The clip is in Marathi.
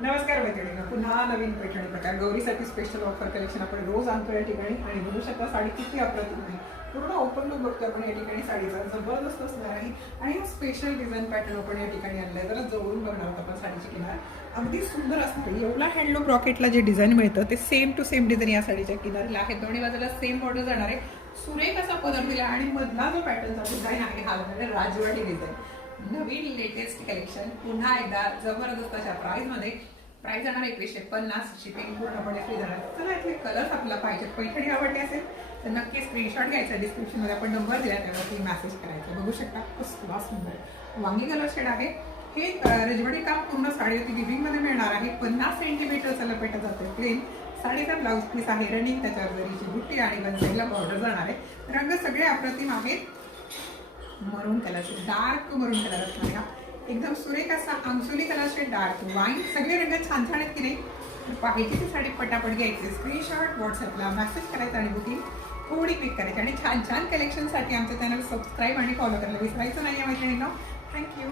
नमस्कार मैत्रिणींनो, पुन्हा नवीन पैठणी प्रकार गौरीसाठी स्पेशल ऑफर कलेक्शन आपण रोज आणतो या ठिकाणी. आणि बघू शकता साडी किती अप्रतिम आहे. पूर्ण ओपन लुक बघतो आपण या ठिकाणी. साडीचा जबरदस्त असणार आहे आणि हा स्पेशल डिझाईन पॅटर्न आपण या ठिकाणी आणलाय. जरा जवळून बघणार आहोत आपण साडीची किनार. अगदी सुंदर असणार आहे. एवढा हँडलूम ब्रॉकेटला जे डिझाईन मिळतं ते सेम टू सेम डिझाईन या साडीच्या किनारीला आहे. दोन्ही बाजूला सेम बॉर्डर जाणार आहे. सुरेख असा पदर दिला आणि मधला जो पॅटर्नचा डिझाईन आहे हा राजवाडी डिझाईन. नवीन लेटेस्ट कलेक्शन पुन्हा एकदा जबरदस्त अशा प्राइसमध्ये. प्राइस जाणार 2150. शिपिंग पूर्णपणे फ्री जाणार. तर यातले कलर्स आपल्याला पाहिजे. पैठणी आवडली असेल तर नक्की स्क्रीनशॉट घ्यायचा. डिस्क्रिप्शनमध्ये आपण नंबर दिला त्यावरती मेसेज करायचा. बघू शकता कसला सुंदर वांगी कलर शेड आहे. हे रजवाडी काम पूर्ण साडीवरती विविंगमध्ये मिळणार आहे. 50 सेंटीमीटरचा लपेटा जातो प्लेन. साडीचा ब्लाऊज पीस आहे रनिंग. त्याच्यावर जरीची बुट्टी आणि वन साईडला बॉर्डर जाणार आहे. रंग सगळे अप्रतिम आहेत. मरून कलर शेड, डार्क मरून कलर असणार हा. एकदम सुरेख असा अंसुली कलर शेड, डार्क वाईन. सगळे रंग छान छान आहेत की नाही. पाहिजे ती साडी पटापट घ्यायची. स्क्रीनशॉट व्हॉट्सअपला मेसेज करायचा आणि बुकिंग थोडी क्लिक करायची. आणि छान छान कलेक्शनसाठी आमचं चॅनल सबस्क्राईब आणि फॉलो करायला विसरायचं नाही आहे मैत्रिणींनो. थँक्यू.